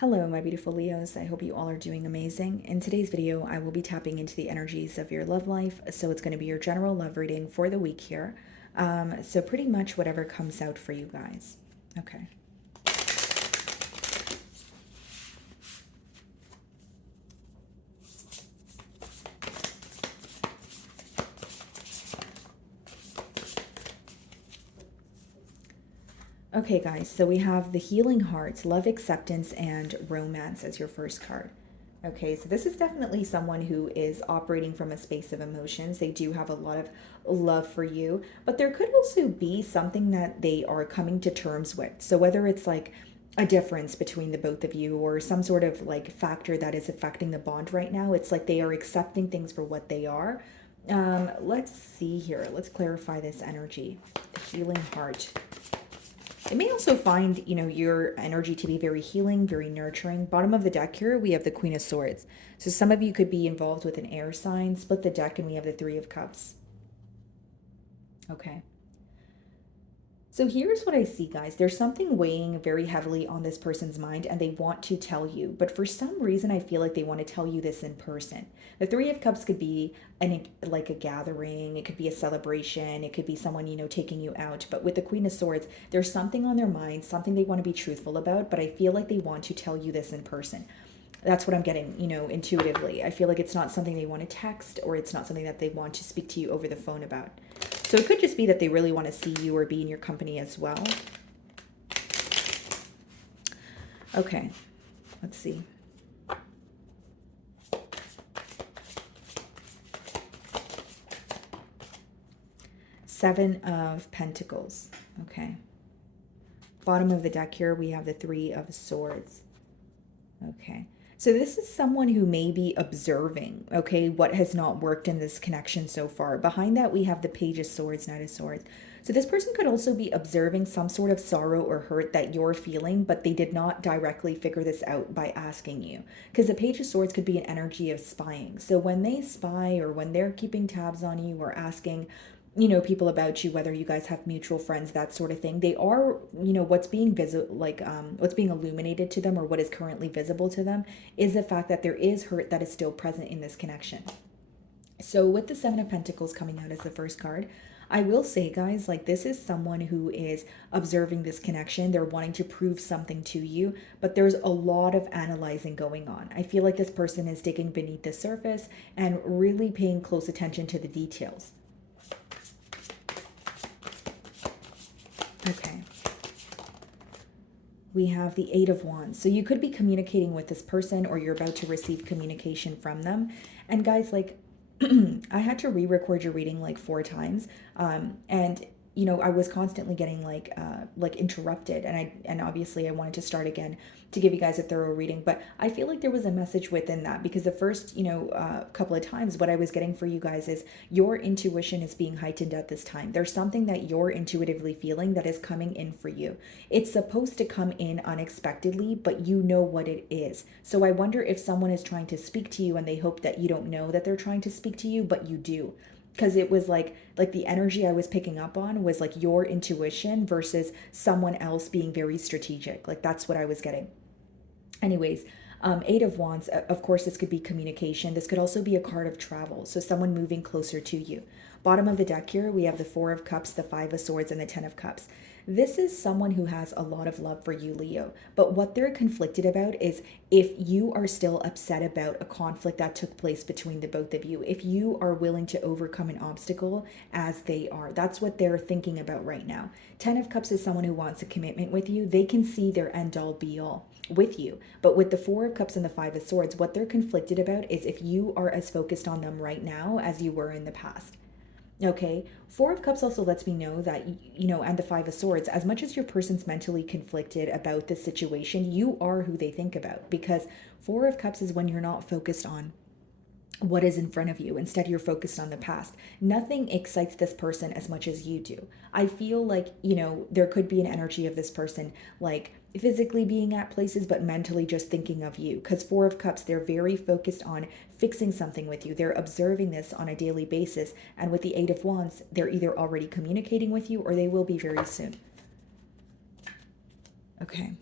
Hello, my beautiful Leos. I hope you all are doing amazing. In today's video, I will be tapping into the energies of your love life. So it's going to be your general love reading for the week here. So pretty much whatever comes out for you guys. Okay. Okay, guys, so we have the Healing Heart, Love, Acceptance, and Romance as your first card. Okay, so this is definitely someone who is operating from a space of emotions. They do have a lot of love for you, but there could also be something that they are coming to terms with. So whether it's like a difference between the both of you or some sort of like factor that is affecting the bond right now, it's like they are accepting things for what they are. Let's see here. Let's clarify this energy. The Healing Heart. It may also find, your energy to be very healing, very nurturing. Bottom of the deck here, we have the Queen of Swords. So some of you could be involved with an air sign. Split the deck and we have the Three of Cups. Okay. So here's what I see, guys. There's something weighing very heavily on this person's mind and they want to tell you. But for some reason, I feel like they want to tell you this in person. The Three of Cups could be like a gathering. It could be a celebration. It could be someone, taking you out. But with the Queen of Swords, there's something on their mind, something they want to be truthful about. But I feel like they want to tell you this in person. That's what I'm getting, intuitively. I feel like it's not something they want to text or it's not something that they want to speak to you over the phone about. So it could just be that they really want to see you or be in your company as well. Okay, let's see. Seven of Pentacles. Okay. Bottom of the deck here, we have the Three of Swords. Okay. So this is someone who may be observing, okay, what has not worked in this connection so far. Behind that, we have the Page of Swords, Knight of Swords. So this person could also be observing some sort of sorrow or hurt that you're feeling, but they did not directly figure this out by asking you. Because the Page of Swords could be an energy of spying. So when they spy or when they're keeping tabs on you or asking, people about you, whether you guys have mutual friends, that sort of thing, they are, what's being visible, like what's being illuminated to them or what is currently visible to them is the fact that there is hurt that is still present in this connection. So with the Seven of Pentacles coming out as the first card, I will say, guys, like this is someone who is observing this connection. They're wanting to prove something to you, but there's a lot of analyzing going on. I feel like this person is digging beneath the surface and really paying close attention to the details. Okay. We have the Eight of Wands. So you could be communicating with this person or you're about to receive communication from them. And guys, like, I had to re-record your reading like 4 times. And I was constantly getting like interrupted, and obviously I wanted to start again to give you guys a thorough reading. But I feel like there was a message within that because the first couple of times what I was getting for you guys is your intuition is being heightened at this time. There's something that you're intuitively feeling that is coming in for you. It's supposed to come in unexpectedly, but you know what it is. So I wonder if someone is trying to speak to you and they hope that you don't know that they're trying to speak to you, but you do. Because it was like the energy I was picking up on was like your intuition versus someone else being very strategic. Like that's what I was getting. Anyways, Eight of Wands, of course, this could be communication. This could also be a card of travel. So someone moving closer to you. Bottom of the deck here, we have the Four of Cups, the Five of Swords, and the Ten of Cups. This is someone who has a lot of love for you, Leo. But what they're conflicted about is if you are still upset about a conflict that took place between the both of you, if you are willing to overcome an obstacle as they are. That's what they're thinking about right now. Ten of Cups is someone who wants a commitment with you. They can see their end all be all with you. But with the Four of Cups and the Five of Swords, what they're conflicted about is if you are as focused on them right now as you were in the past. Okay, Four of Cups also lets me know that, and the Five of Swords, as much as your person's mentally conflicted about this situation, you are who they think about, because Four of Cups is when you're not focused on what is in front of you. Instead, you're focused on the past. Nothing excites this person as much as you do. I feel like, there could be an energy of this person, like physically being at places, but mentally just thinking of you. Because Four of Cups, they're very focused on fixing something with you. They're observing this on a daily basis. And with the Eight of Wands, they're either already communicating with you or they will be very soon. Okay.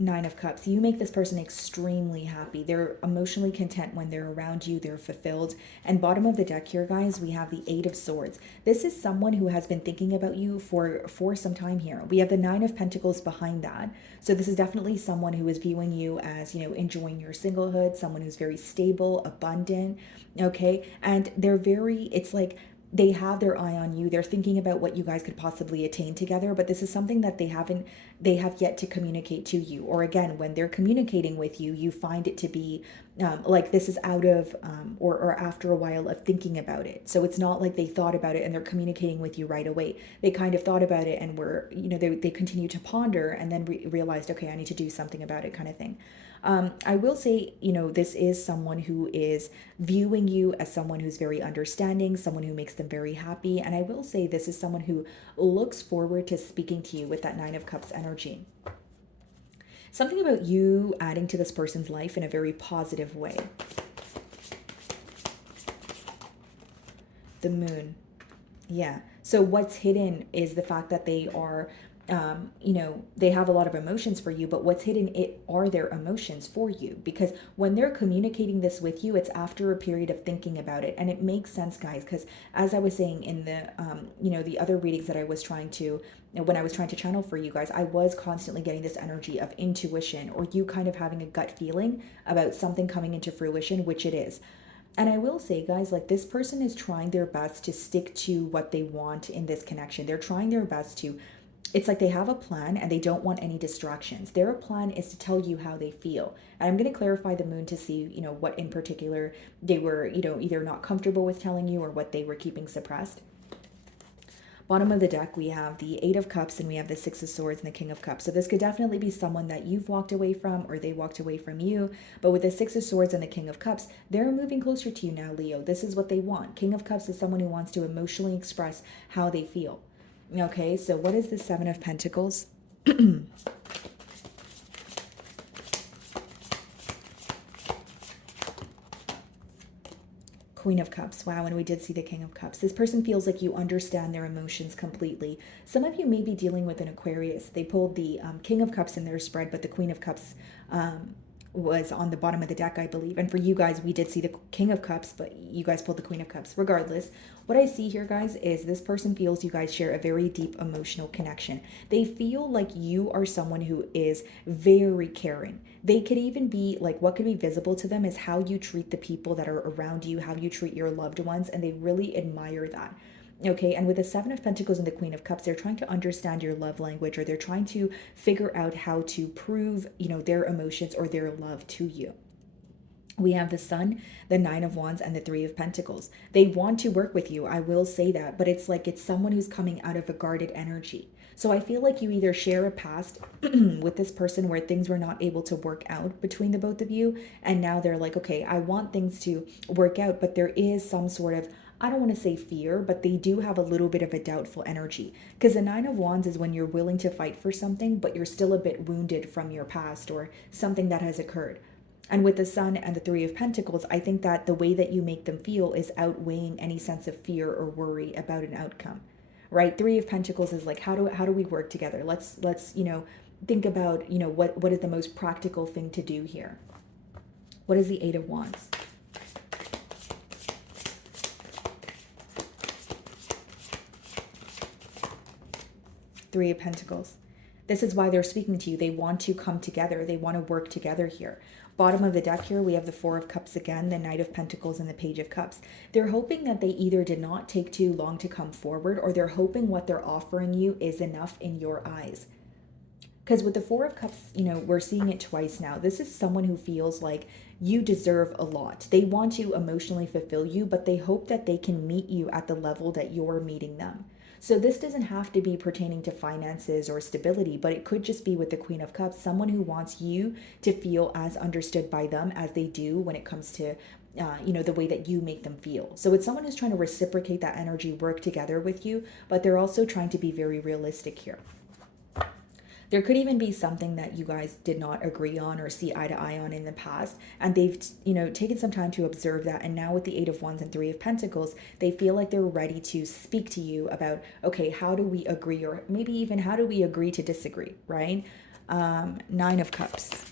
Nine of Cups. You make this person extremely happy. They're emotionally content when they're around you. They're fulfilled. And bottom of the deck here, guys, we have the Eight of Swords. This is someone who has been thinking about you for some time here. We have the Nine of Pentacles behind that. So this is definitely someone who is viewing you as, enjoying your singlehood, someone who's very stable, abundant, okay? And it's like they have their eye on you. They're thinking about what you guys could possibly attain together, but this is something that they have yet to communicate to you. Or again, when they're communicating with you, you find it to be like this is out of or after a while of thinking about it. So it's not like they thought about it and they're communicating with you right away. They kind of thought about it and they continue to ponder and then realized, okay, I need to do something about it, kind of thing. I will say, this is someone who is viewing you as someone who's very understanding, someone who makes them very happy. And I will say this is someone who looks forward to speaking to you with that Nine of Cups energy. Something about you adding to this person's life in a very positive way. The Moon. Yeah. So what's hidden is the fact that they are they have a lot of emotions for you, but what's hidden are their emotions for you, because when they're communicating this with you, it's after a period of thinking about it. And it makes sense, guys, because as I was saying in the other readings that I was when I was trying to channel for you guys, I was constantly getting this energy of intuition, or you kind of having a gut feeling about something coming into fruition, which it is. And I will say, guys, like this person is trying their best to stick to what they want in this connection. They're trying their best to, it's like they have a plan and they don't want any distractions. Their plan is to tell you how they feel. And I'm going to clarify the Moon to see, what in particular they were, either not comfortable with telling you or what they were keeping suppressed. Bottom of the deck, we have the Eight of Cups and we have the Six of Swords and the King of Cups. So this could definitely be someone that you've walked away from or they walked away from you. But with the Six of Swords and the King of Cups, they're moving closer to you now, Leo. This is what they want. King of Cups is someone who wants to emotionally express how they feel. Okay, so what is the Seven of Pentacles? Queen of Cups. Wow, and we did see the King of Cups. This person feels like you understand their emotions completely. Some of you may be dealing with an Aquarius. They pulled the King of Cups in their spread, but the Queen of Cups was on the bottom of the deck, I believe. And for you guys, we did see the King of Cups, but you guys pulled the Queen of Cups. Regardless, what I see here, guys, is this person feels you guys share a very deep emotional connection. They feel like you are someone who is very caring. They could even be like, what could be visible to them is how you treat the people that are around you, how you treat your loved ones, and they really admire that. Okay, and with the Seven of Pentacles and the Queen of Cups, they're trying to understand your love language, or they're trying to figure out how to prove, their emotions or their love to you. We have the Sun, the Nine of Wands, and the Three of Pentacles. They want to work with you, I will say that, but it's like it's someone who's coming out of a guarded energy. So I feel like you either share a past with this person where things were not able to work out between the both of you, and now they're like, okay, I want things to work out, but there is some sort of, I don't want to say fear, but they do have a little bit of a doubtful energy. Because the Nine of Wands is when you're willing to fight for something, but you're still a bit wounded from your past or something that has occurred. And with the Sun and the Three of Pentacles, I think that the way that you make them feel is outweighing any sense of fear or worry about an outcome, right? Three of Pentacles is like, how do we work together? Let's think about, what is the most practical thing to do here? What is the Eight of Wands? Three of Pentacles. This is why they're speaking to you. They want to come together. They want to work together here. Bottom of the deck here, we have the Four of Cups again, the Knight of Pentacles, and the Page of Cups. They're hoping that they either did not take too long to come forward, or they're hoping what they're offering you is enough in your eyes. Because with the Four of Cups, we're seeing it twice now. This is someone who feels like you deserve a lot. They want to emotionally fulfill you, but they hope that they can meet you at the level that you're meeting them. So this doesn't have to be pertaining to finances or stability, but it could just be with the Queen of Cups, someone who wants you to feel as understood by them as they do when it comes to, the way that you make them feel. So it's someone who's trying to reciprocate that energy, work together with you, but they're also trying to be very realistic here. There could even be something that you guys did not agree on or see eye to eye on in the past, and they've, taken some time to observe that. And now with the Eight of Wands and Three of Pentacles, they feel like they're ready to speak to you about, okay, how do we agree, or maybe even how do we agree to disagree, right? Nine of Cups.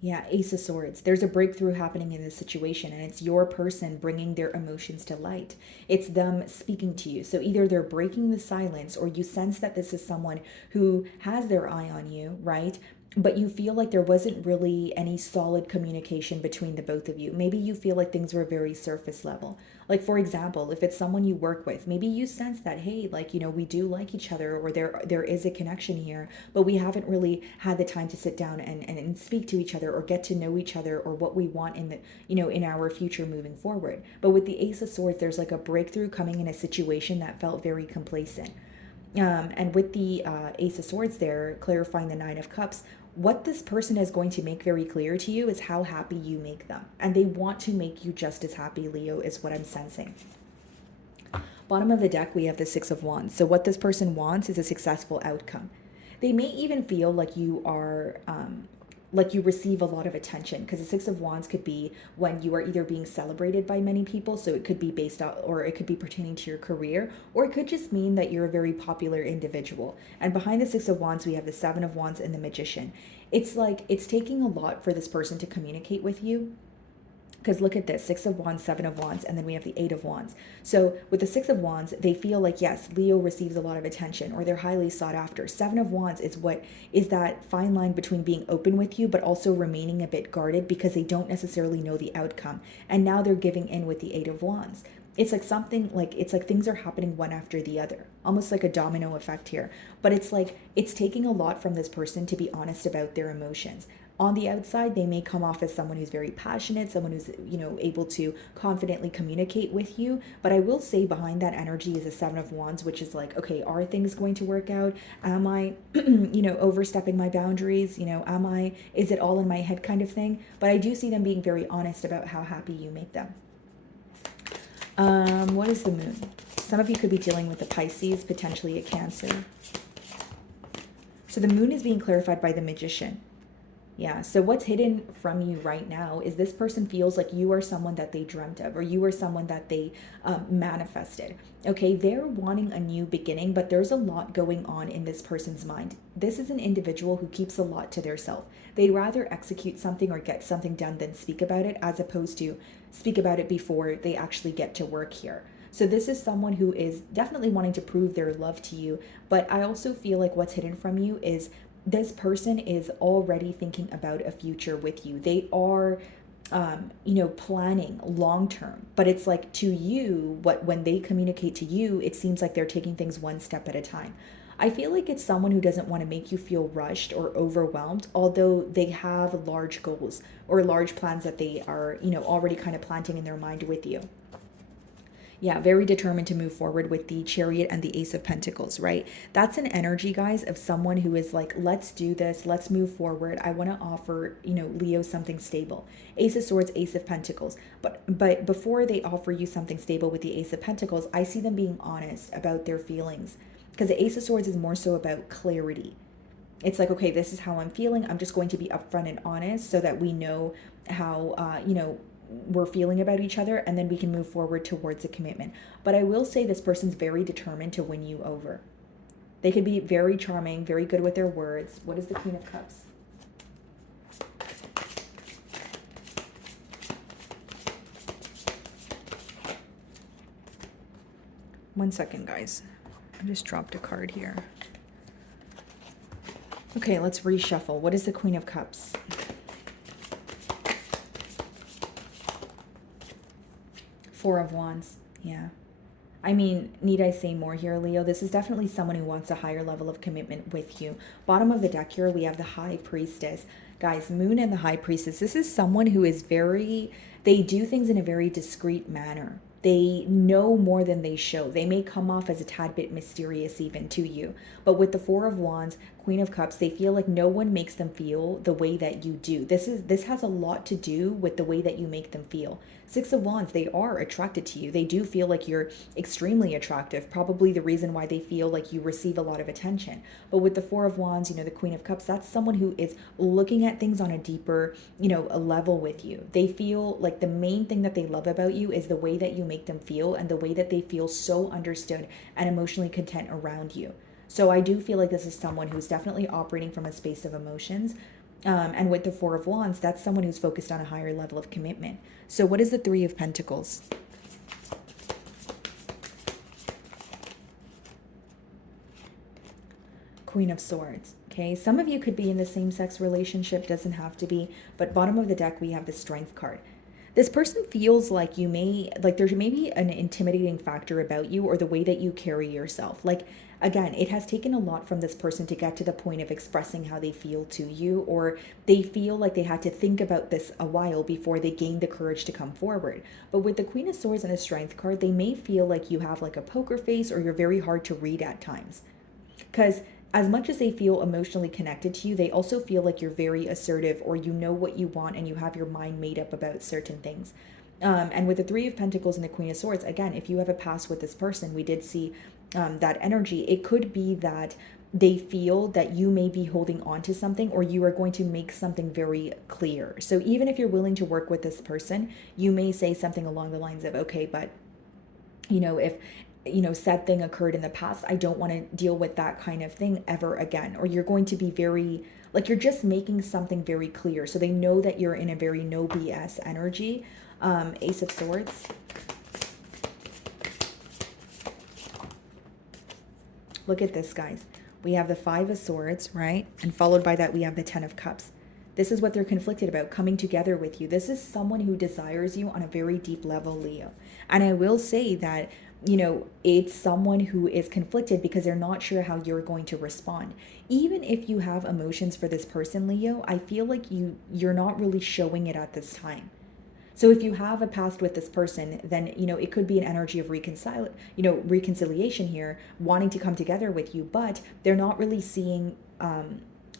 Yeah, Ace of Swords. There's a breakthrough happening in this situation, and it's your person bringing their emotions to light. It's them speaking to you. So either they're breaking the silence, or you sense that this is someone who has their eye on you, right? But you feel like there wasn't really any solid communication between the both of you. Maybe you feel like things were very surface level. Like, for example, if it's someone you work with, maybe you sense that, hey, like, we do like each other, or there is a connection here, but we haven't really had the time to sit down and speak to each other, or get to know each other, or what we want in the, in our future moving forward. But with the Ace of Swords, there's like a breakthrough coming in a situation that felt very complacent. And with the Ace of Swords there, clarifying the Nine of Cups, what this person is going to make very clear to you is how happy you make them. And they want to make you just as happy, Leo, is what I'm sensing. Bottom of the deck, we have the Six of Wands. So what this person wants is a successful outcome. They may even feel like you are like you receive a lot of attention, because the Six of Wands could be when you are either being celebrated by many people, so it could be based out, or it could be pertaining to your career, or it could just mean that you're a very popular individual. And behind the Six of Wands, we have the Seven of Wands and the Magician. It's like it's taking a lot for this person to communicate with you. Because look at this, Six of Wands, Seven of Wands, and then we have the Eight of Wands. So with the Six of Wands, they feel like, yes, Leo receives a lot of attention, or they're highly sought after. Seven of Wands is that fine line between being open with you, but also remaining a bit guarded, because they don't necessarily know the outcome. And now they're giving in with the Eight of Wands. It's like it's like things are happening one after the other, almost like a domino effect here. But it's like, it's taking a lot from this person to be honest about their emotions. On the outside, they may come off as someone who's very passionate, someone who's, able to confidently communicate with you. But I will say behind that energy is a Seven of Wands, which is like, okay, are things going to work out? Am I, overstepping my boundaries? Is it all in my head kind of thing? But I do see them being very honest about how happy you make them. What is the Moon? Some of you could be dealing with the Pisces, potentially a Cancer. So the Moon is being clarified by the Magician. Yeah, so what's hidden from you right now is this person feels like you are someone that they dreamt of, or you are someone that they manifested. Okay, they're wanting a new beginning, but there's a lot going on in this person's mind. This is an individual who keeps a lot to themselves. They'd rather execute something or get something done than speak about it, as opposed to speak about it before they actually get to work here. So this is someone who is definitely wanting to prove their love to you, but I also feel like what's hidden from you is this person is already thinking about a future with you. They are, planning long term. But it's like, to you, when they communicate to you, it seems like they're taking things one step at a time. I feel like it's someone who doesn't want to make you feel rushed or overwhelmed, although they have large goals or large plans that they are, already kind of planting in their mind with you. Yeah, very determined to move forward with the Chariot and the Ace of Pentacles, right? That's an energy, guys, of someone who is like, let's do this, let's move forward. I want to offer, Leo something stable. Ace of Swords, Ace of Pentacles. But before they offer you something stable with the Ace of Pentacles, I see them being honest about their feelings. Because the Ace of Swords is more so about clarity. It's like, okay, this is how I'm feeling. I'm just going to be upfront and honest so that we know how, we're feeling about each other, and then we can move forward towards a commitment. But I will say this person's very determined to win you over. They could be very charming, very good with their words. What is the Queen of Cups? One second, guys. I just dropped a card here. Okay, let's reshuffle. What is the Queen of Cups? Four of Wands. Yeah. I mean, need I say more here, Leo? This is definitely someone who wants a higher level of commitment with you. Bottom of the deck here, we have the High Priestess. Guys, Moon and the High Priestess. This is someone who is they do things in a very discreet manner. They know more than they show. They may come off as a tad bit mysterious even to you. But with the Four of Wands, Queen of Cups, they feel like no one makes them feel the way that you do. This has a lot to do with the way that you make them feel. Six of Wands, they are attracted to you. They do feel like you're extremely attractive, probably the reason why they feel like you receive a lot of attention. But with the Four of Wands, the Queen of Cups, that's someone who is looking at things on a deeper, a level with you. They feel like the main thing that they love about you is the way that you make make them feel and the way that they feel so understood and emotionally content around you. So I do feel like this is someone who's definitely operating from a space of emotions. And with the Four of Wands, that's someone who's focused on a higher level of commitment. So what is the Three of Pentacles? Queen of Swords. Okay, some of you could be in the same-sex relationship, doesn't have to be, but bottom of the deck, we have the Strength card. This person feels like there may be an intimidating factor about you or the way that you carry yourself. Like, again, it has taken a lot from this person to get to the point of expressing how they feel to you, or they feel like they had to think about this a while before they gained the courage to come forward. But with the Queen of Swords and the Strength card, they may feel like you have like a poker face or you're very hard to read at times. Because as much as they feel emotionally connected to you, they also feel like you're very assertive or you know what you want and you have your mind made up about certain things. And with the Three of Pentacles and the Queen of Swords, again, if you have a past with this person, we did see that energy. It could be that they feel that you may be holding on to something or you are going to make something very clear. So even if you're willing to work with this person, you may say something along the lines of, okay, but if said thing occurred in the past, I don't want to deal with that kind of thing ever again. Or you're going to be very, like, you're just making something very clear. So they know that you're in a very no BS energy. Ace of Swords. Look at this, guys. We have the Five of Swords, right? And followed by that, we have the Ten of Cups. This is what they're conflicted about, coming together with you. This is someone who desires you on a very deep level, Leo. And I will say that, it's someone who is conflicted because they're not sure how you're going to respond. Even if you have emotions for this person, Leo, I feel like you're not really showing it at this time. So if you have a past with this person, then, it could be an energy of reconciliation here, wanting to come together with you, but they're not really seeing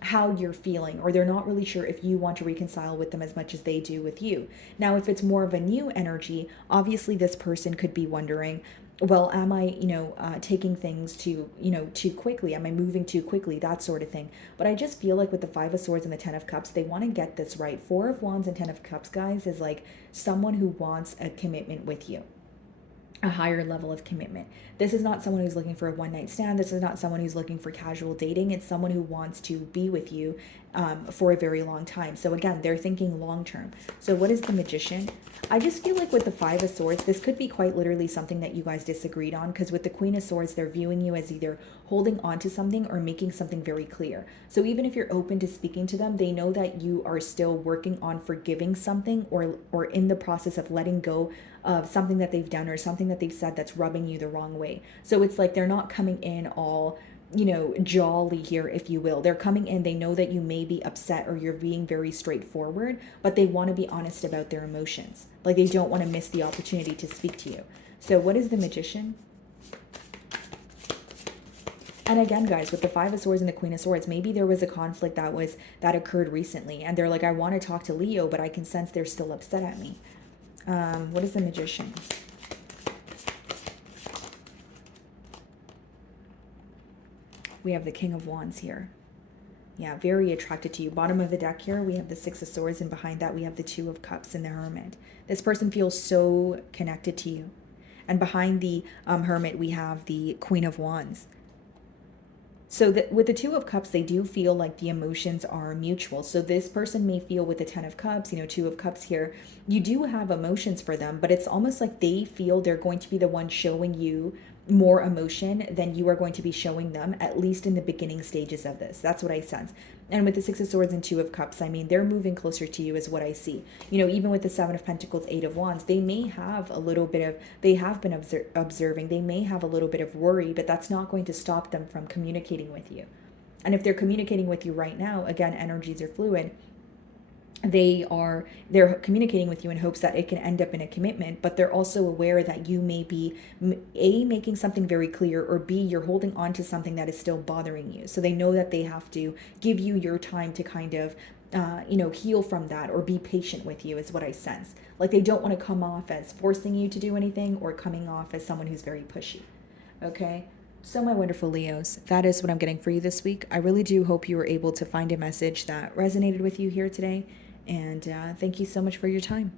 how you're feeling, or they're not really sure if you want to reconcile with them as much as they do with you. Now, if it's more of a new energy, obviously this person could be wondering, well, am I, taking things too quickly? Am I moving too quickly? That sort of thing. But I just feel like with the Five of Swords and the Ten of Cups, they want to get this right. Four of Wands and Ten of Cups, guys, is like someone who wants a commitment with you. A higher level of commitment. This is not someone who's looking for a one-night stand. This is not someone who's looking for casual dating. It's someone who wants to be with you for a very long time. So again, they're thinking long-term. So what is the Magician? I just feel like with the Five of Swords, this could be quite literally something that you guys disagreed on, because with the Queen of Swords, they're viewing you as either holding on to something or making something very clear. So even if you're open to speaking to them, they know that you are still working on forgiving something or in the process of letting go of something that they've done or something that they've said that's rubbing you the wrong way. So it's like they're not coming in all, jolly here, if you will. They're coming in, they know that you may be upset or you're being very straightforward, but they want to be honest about their emotions. Like, they don't want to miss the opportunity to speak to you. So what is the Magician? And again, guys, with the Five of Swords and the Queen of Swords, maybe there was a conflict that occurred recently, and they're like, I want to talk to Leo, but I can sense they're still upset at me. What is the Magician? We have the King of Wands here. Yeah, very attracted to you. Bottom of the deck here, we have the Six of Swords, and behind that, we have the Two of Cups and the Hermit. This person feels so connected to you. And behind the Hermit, we have the Queen of Wands. So with the Two of Cups, they do feel like the emotions are mutual. So this person may feel with the Ten of Cups, Two of Cups here, you do have emotions for them, but it's almost like they feel they're going to be the one showing you more emotion than you are going to be showing them, at least in the beginning stages of this. That's what I sense. And with the Six of Swords and Two of Cups, I mean, they're moving closer to you is what I see. Even with the Seven of Pentacles, Eight of Wands, they may have a little bit of, they have been observing, they may have a little bit of worry, but that's not going to stop them from communicating with you. And if they're communicating with you right now, again, energies are fluid, they're communicating with you in hopes that it can end up in a commitment, but they're also aware that you may be A, making something very clear, or B, you're holding on to something that is still bothering you. So they know that they have to give you your time to kind of heal from that, or be patient with you is what I sense. Like, they don't want to come off as forcing you to do anything or coming off as someone who's very pushy. Okay. So my wonderful Leos, that is what I'm getting for you this week. I really do hope you were able to find a message that resonated with you here today. And thank you so much for your time.